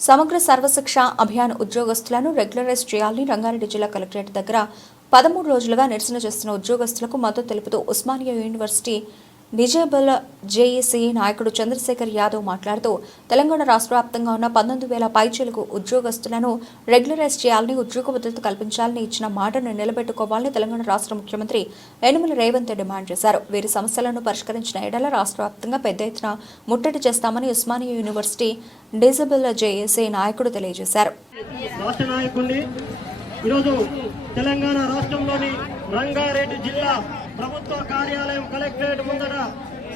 సమగ్ర సర్వశిక్ష అభియాన్ ఉద్యోగస్తులను రెగ్యులరైజ్ చేయాలని రంగారెడ్డి జిల్లా కలెక్టరేట్ దగ్గర పదమూడు రోజులుగా నిరసన చేస్తున్న ఉద్యోగస్తులకు మద్దతు తెలుపుతూ ఉస్మానియా యూనివర్సిటీ డిజేబుల్ జేఏసీ నాయకుడు చంద్రశేఖర్ యాదవ్ మాట్లాడుతూ తెలంగాణ రాష్ట్ర వ్యాప్తంగా ఉన్న పంతొమ్మిది వేల పైచీలకు ఉద్యోగస్తులను రెగ్యులరైజ్ చేయాలని ఉద్యోగ భద్రత కల్పించాలని ఇచ్చిన మాటను నిలబెట్టుకోవాలని తెలంగాణ రాష్ట్ర ముఖ్యమంత్రి యనుమల రేవంత్ డిమాండ్ చేశారు. వీరి సమస్యలను పరిష్కరించిన ఎడల రాష్ట్ర వ్యాప్తంగా పెద్ద ఎత్తున ముట్టడి చేస్తామని ఉస్మానియా యూనివర్సిటీ డిజబుల్ జేఏసీ నాయకుడు తెలియజేశారు. రాష్ట్ర తెలంగాణ రాష్ట్రంలోని రంగారెడ్డి జిల్లా ప్రభుత్వ కార్యాలయం కలెక్టరేట్ ముందట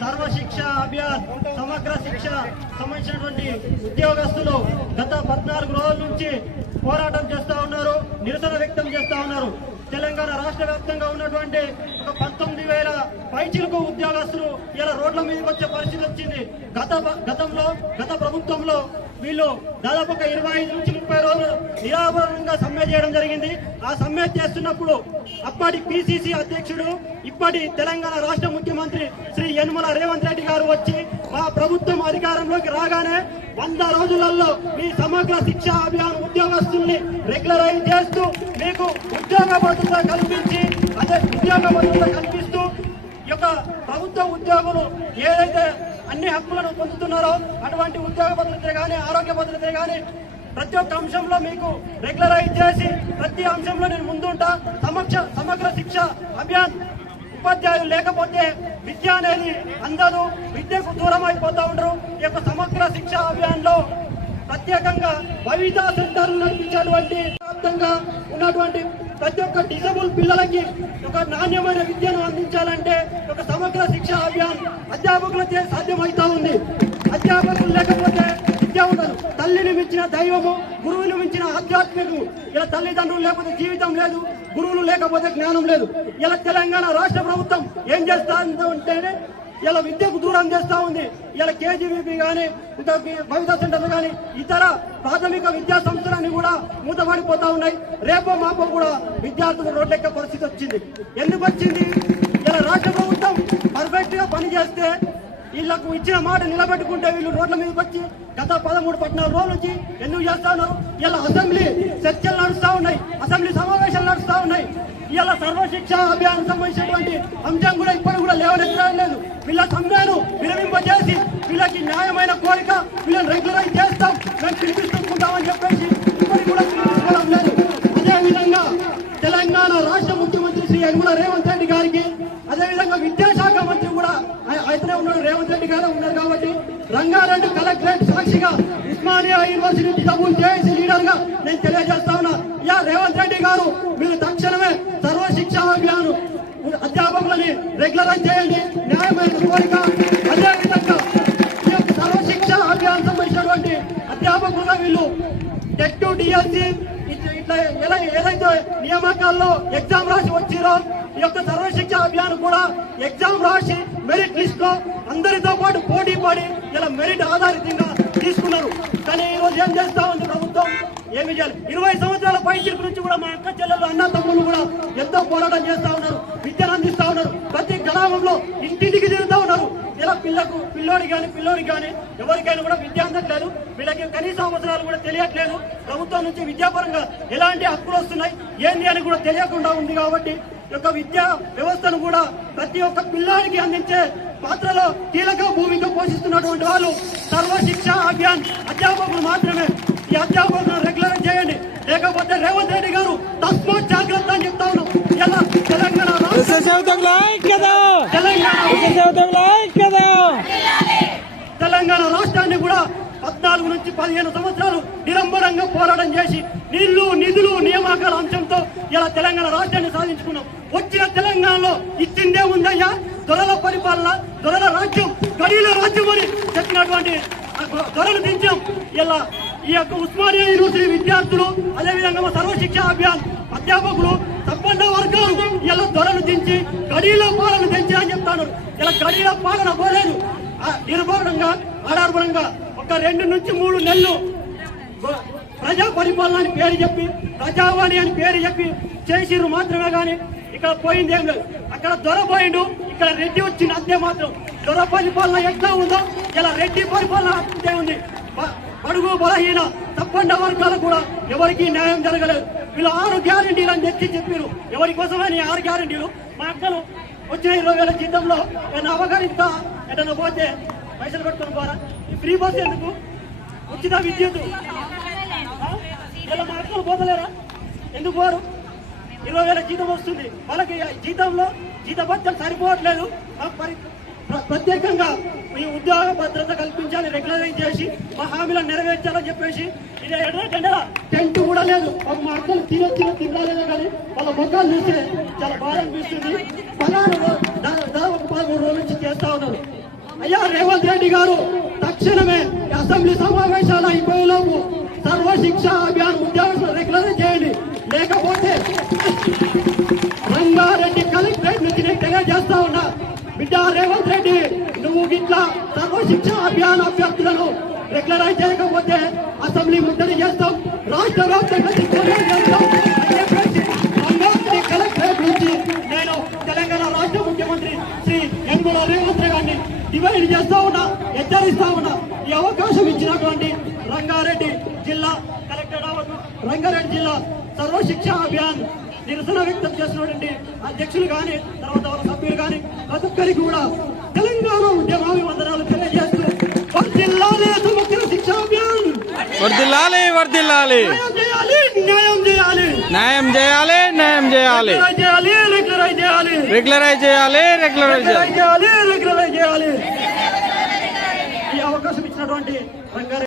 సర్వశిక్ష అభ్యాస్ సమగ్ర శిక్ష సంబంధించినటువంటి ఉద్యోగస్తులు గత పద్నాలుగు రోజుల నుంచి పోరాటం చేస్తూ ఉన్నారు నిరసన వ్యక్తం చేస్తూ ఉన్నారు. తెలంగాణ రాష్ట్ర వ్యాప్తంగా ఉన్నటువంటి ఒక పంతొమ్మిది వేల పైచిలకు ఉద్యోగస్తులు ఇలా రోడ్ల మీదకి వచ్చే పరిస్థితి వచ్చింది. గత గతంలో గత ప్రభుత్వంలో వీళ్ళు దాదాపు ఒక ఇరవై ఐదు నుంచి ముప్పై రోజులు నిరాభరణంగా సమ్మె చేయడం జరిగింది. ఆ సమ్మె చేస్తున్నప్పుడు అప్పటి పిసిసి అధ్యక్షుడు ఇప్పటి తెలంగాణ రాష్ట్ర ముఖ్యమంత్రి శ్రీ యనుమల రేవంత్ రెడ్డి గారు వచ్చి మా ప్రభుత్వం అధికారంలోకి రాగానే వంద రోజులలో మీ సమగ్ర శిక్షా అభియాన్ ఉద్యోగస్తుల్ని రెగ్యులరైజ్ చేస్తూ మీకు ఉద్యోగ భద్రత కల్పించి అదే ఉద్యోగ భద్రత కల్పిస్తూ ఈ యొక్క ప్రభుత్వ ఉద్యోగులు ఏదైతే అన్ని హక్కులను పొందుతున్నారో అటువంటి ఉద్యోగ భద్రత కానీ ఆరోగ్య భద్రత కానీ ప్రతి ఒక్క అంశంలో మీకు రెగ్యులరైజ్ చేసి ప్రతి అంశంలో నేను ముందుంటా. సమక్ష సమగ్ర శిక్ష అభియాన్ ఉపాధ్యాయులు లేకపోతే విద్య అనేది అందరూ విద్యకు దూరం అయిపోతూ ఉంటారు ఈ యొక్క సమగ్ర శిక్ష అభియాన్లో ప్రత్యేకంగా బవితా సెంటర్లు నడిపించేటువంటి వ్యాప్తంగా ఉన్నటువంటి ప్రతి ఒక్క డిజబుల్ పిల్లలకి ఒక నాణ్యమైన విద్యను అందించాలంటే ఒక సమగ్ర శిక్ష అభియాన్ అధ్యాపకులకే సాధ్యమవుతా ఉంది. అధ్యాపకులు లేకపోతే విద్య ఉండదు. తల్లిని మించిన దైవము గురువుని మించిన ఆధ్యాత్మికము. ఇలా తల్లిదండ్రులు లేకపోతే జీవితం లేదు గురువులు లేకపోతే జ్ఞానం లేదు. ఇలా తెలంగాణ రాష్ట్ర ప్రభుత్వం ఏం చేస్తా ఉంటేనే ఇలా విద్యకు దూరం చేస్తా ఉంది. ఇలా కేజీబీపీ కానీ ఇంకా భవిత సెంటర్లు కానీ ఇతర ప్రాథమిక విద్యా సంస్థలన్నీ కూడా మూతపడిపోతా ఉన్నాయి. రేపో మాపో కూడా విద్యార్థులు రోడ్లెక్క పరిస్థితి వచ్చింది. ఎందుకు వచ్చింది? ఇలా రాష్ట్ర ప్రభుత్వం పర్ఫెక్ట్గా పనిచేస్తే వీళ్ళకు ఇచ్చిన మాట నిలబెట్టుకుంటే వీళ్ళు రోడ్ల మీదకి వచ్చి గత పదమూడు పద్నాలుగు రోజుల నుంచి ఎందుకు చేస్తా ఉన్నారు? ఇలా అసెంబ్లీ చర్చలు నడుస్తా ఉన్నాయి. అసెంబ్లీ సమావేశాలు నడుస్తా ఉన్నాయి. ఇలా సర్వశిక్ష అభియాన్ సంబంధించినటువంటి అంశం కూడా ఇప్పటికి కూడా లేవనెత్తడం లేదు. వీళ్ళ సమ్మెను విరమింపజేసి వీళ్ళకి న్యాయమైన కోరిక వీళ్ళని రెగ్యులరైజ్ చేస్తాం. మేము పిలిపిస్తుంటామని చెప్పేసి ఇప్పటికి కూడా పిలిపించుకోవడం లేదు. అదేవిధంగా తెలంగాణ రాష్ట్ర ముఖ్యమంత్రి శ్రీ యనుమల రేవంత్ రెడ్డి గారికి అదేవిధంగా విద్యాశాఖ మంత్రి కూడా ఆయ- అయితేనే ఉన్నాడు. రేవంత్ రెడ్డి గారే ఉన్నారు కాబట్టి రంగారెడ్డి కలెక్టరేట్ సాక్షిగా ఉస్మానియా యూనివర్సిటీ డబ్బులు చేసి లీడర్గా నేను తెలియజేస్తా ఉన్నా. యా రేవంత్ రెడ్డి గారు మీరు తక్షణమే అధ్యాపకులని రెగ్యులరైజ్ చేయండి. న్యాయమైన కోరిక అదేవిధంగా సర్వశిక్ష అభియాన్ సంబంధించినటువంటి అధ్యాపకులుగా వీళ్ళు. టెక్ టు ఇట్లా ఎలా ఏదైతే నియామకాల్లో ఎగ్జామ్ రాసి వచ్చిరో ఈ యొక్క సర్వశిక్ష అభియాన్ కూడా ఎగ్జామ్ రాసి మెరిట్ లిస్ట్లో అందరితో పాటు పోటీ పడి ఇలా మెరిట్ ఆధారితంగా తీసుకున్నారు. కానీ ఈ రోజు ఏం చేస్తా ఉంది ప్రభుత్వం? ఏమి చేయాలి? ఇరవై సంవత్సరాల పైసల నుంచి కూడా మా అక్క చెల్లెలు అన్న తమ్ముళ్ళు కూడా ఎంతో పోరాటం చేస్తా ఉన్నారు. గ్రామంలో ఇంటింటికి తిరుగుతూ ఉన్నారు. ఇలా పిల్లకు పిల్లోడికి కానీ పిల్లోడికి కానీ ఎవరికైనా కూడా విద్య అందట్లేదు వీళ్ళకి కనీస అవసరాలు కూడా తెలియట్లేదు. ప్రభుత్వం నుంచి విద్యాపరంగా ఎలాంటి హక్కులు వస్తున్నాయి? ఏంది అని కూడా తెలియకుండా ఉంది కాబట్టి ఈ యొక్క విద్యా వ్యవస్థను కూడా ప్రతి ఒక్క పిల్లాడికి అందించే పాత్రలో కీలక భూమిక పోషిస్తున్నటువంటి వాళ్ళు సర్వశిక్ష అభియాన్ అధ్యాపకులు మాత్రమే. ఈ అధ్యాపకులను రెగ్యులర్ చేయండి. లేకపోతే రేవంత్ రెడ్డి గారు తస్మాత్ జాగ్రత్త అని చెప్తా ఉన్నాం ఇలా తెలంగాణ రాష్ట్ర తెలంగాణ తెలంగాణ రాష్ట్రాన్ని కూడా పద్నాలుగు నుంచి పదిహేను సంవత్సరాలు నిరంబరంగా పోరాటం చేసి నీళ్ళు నిధులు నియామకాల అంశంతో ఇలా తెలంగాణ రాష్ట్రాన్ని సాధించుకున్నాం. వచ్చిన తెలంగాణలో ఇచ్చిందే ఉందయ్యా దొరల పరిపాలన దొరల రాజ్యం గడిల రాజ్యం అని చెప్పినటువంటి ఆ దొరలు దించాం ఇలా ఈ యొక్క ఉస్మానియా యూనివర్సిటీ విద్యార్థులు అదేవిధంగా సర్వశిక్ష అభియాన్ అధ్యాపకులు తప్పండ వర్గాలు ఇలా దొరలు దించి గడిల పాలన దించి అని చెప్తాను ఇలా గడిల పాలన పోలేదు. నిర్భరంగా ఆడార్భరంగా ఒక రెండు నుంచి మూడు నెలలు ప్రజా పరిపాలన అని పేరు చెప్పి ప్రజావాణి అని పేరు చెప్పి చేసిర్రు మాత్రమే కానీ ఇక్కడ పోయింది ఏం లేదు. అక్కడ దొరపోయిండు ఇక్కడ రెడ్డి వచ్చింది అంతే మాత్రం. దొర పరిపాలన ఎట్లా ఉందో ఇలా రెడ్డి పరిపాలన అంతే ఉంది. పడుగు బడుగు బలహీన తప్పండ వర్గాలు కూడా ఎవరికి న్యాయం జరగలేదు. వీళ్ళు ఆరు గ్యారంటీలు అని తెచ్చి చెప్పారు ఎవరి కోసమని ఆరు గ్యారంటీలు? మా అక్కలు వచ్చిన ఇరవై వేల జీతంలో ఏదైనా అవగాహన ఏదైనా పోతే పైసలు పెట్టుకుని పోరా? ఈ ఫ్రీ బస్ ఎందుకు? ఉచిత విద్యుత్ ఇలా మా పోతలేరా? ఎందుకు పోరు? ఇరవై వేల జీతం వస్తుంది. వాళ్ళకి జీతంలో జీతభత్యం సరిపోవట్లేదు. మరి ప్రత్యేకంగా మీ ఉద్యోగ భద్రత కల్పించాలి రెగ్యులరైజ్ చేసి మా హామీలను నెరవేర్చాలని చెప్పేసి ఇది ఎడరా టెంట్ కూడా లేదు. మా అక్కలు తినొచ్చిన తినలేదో కానీ వాళ్ళ ముఖాలు చూస్తే చాలా బాధ అనిపిస్తుంది. పలానా దాదాపు పదమూడు రోజుల నుంచి చేస్తా ఉన్నారు. అయ్యా రేవంత్ రెడ్డి గారు తక్షణమే అసెంబ్లీ సమావేశాలు అయిపోయేలోపు సర్వ శిక్ష అభియాన్ ఉద్యోగస్తులు రెగ్యులర్ చేయండి. లేకపోతే రంగారెడ్డి కలెక్టరేట్ నుంచి నేను తెలియజేస్తా ఉన్నా. బిడ్డ రేవంత్ రెడ్డి నువ్వు గిట్లా సర్వశిక్ష అభియాన్ అభ్యర్థులను రెగ్యులరైజ్ చేయకపోతే అసెంబ్లీ ముట్టడి చేస్తాం. రాష్ట్ర వ్యాప్తంగా చేస్తాం. డివైడ్ చేస్తా ఉన్నా హెచ్చరిస్తా ఉన్నా ఈ అవకాశం ఇచ్చినటువంటి రంగారెడ్డి జిల్లా కలెక్టర్ రంగారెడ్డి జిల్లా సర్వశిక్ష అభియాన్ నిరసన వ్యక్తం చేసినటువంటి అధ్యక్షులు కానీ తర్వాత వాళ్ళ సభ్యులు కానీ ప్రతి ఒక్కరికి కూడా తెలంగాణ ఉద్యమాభివందనాలు తెలియజేస్తూ వర్ధిల్లాలి సమగ్ర శిక్షా అభియాన్. వర్దిల్లాలి వర్దిల్లాలి న్యాయం న్యాయం చేయాలి న్యాయం చేయాలి. రెగ్యులరైజ్ చేయాలి రెగ్యులరైజ్ చేయాలి. రెగ్యులరైజ్ చేయాలి రెగ్యులరైజ్ చేయాలి. రెగ్యులరైజ్ చేయాలి రెగ్యులరైజ్ చేయాలి. ఈ అవకాశం ఇచ్చినటువంటి రంగారెడ్డి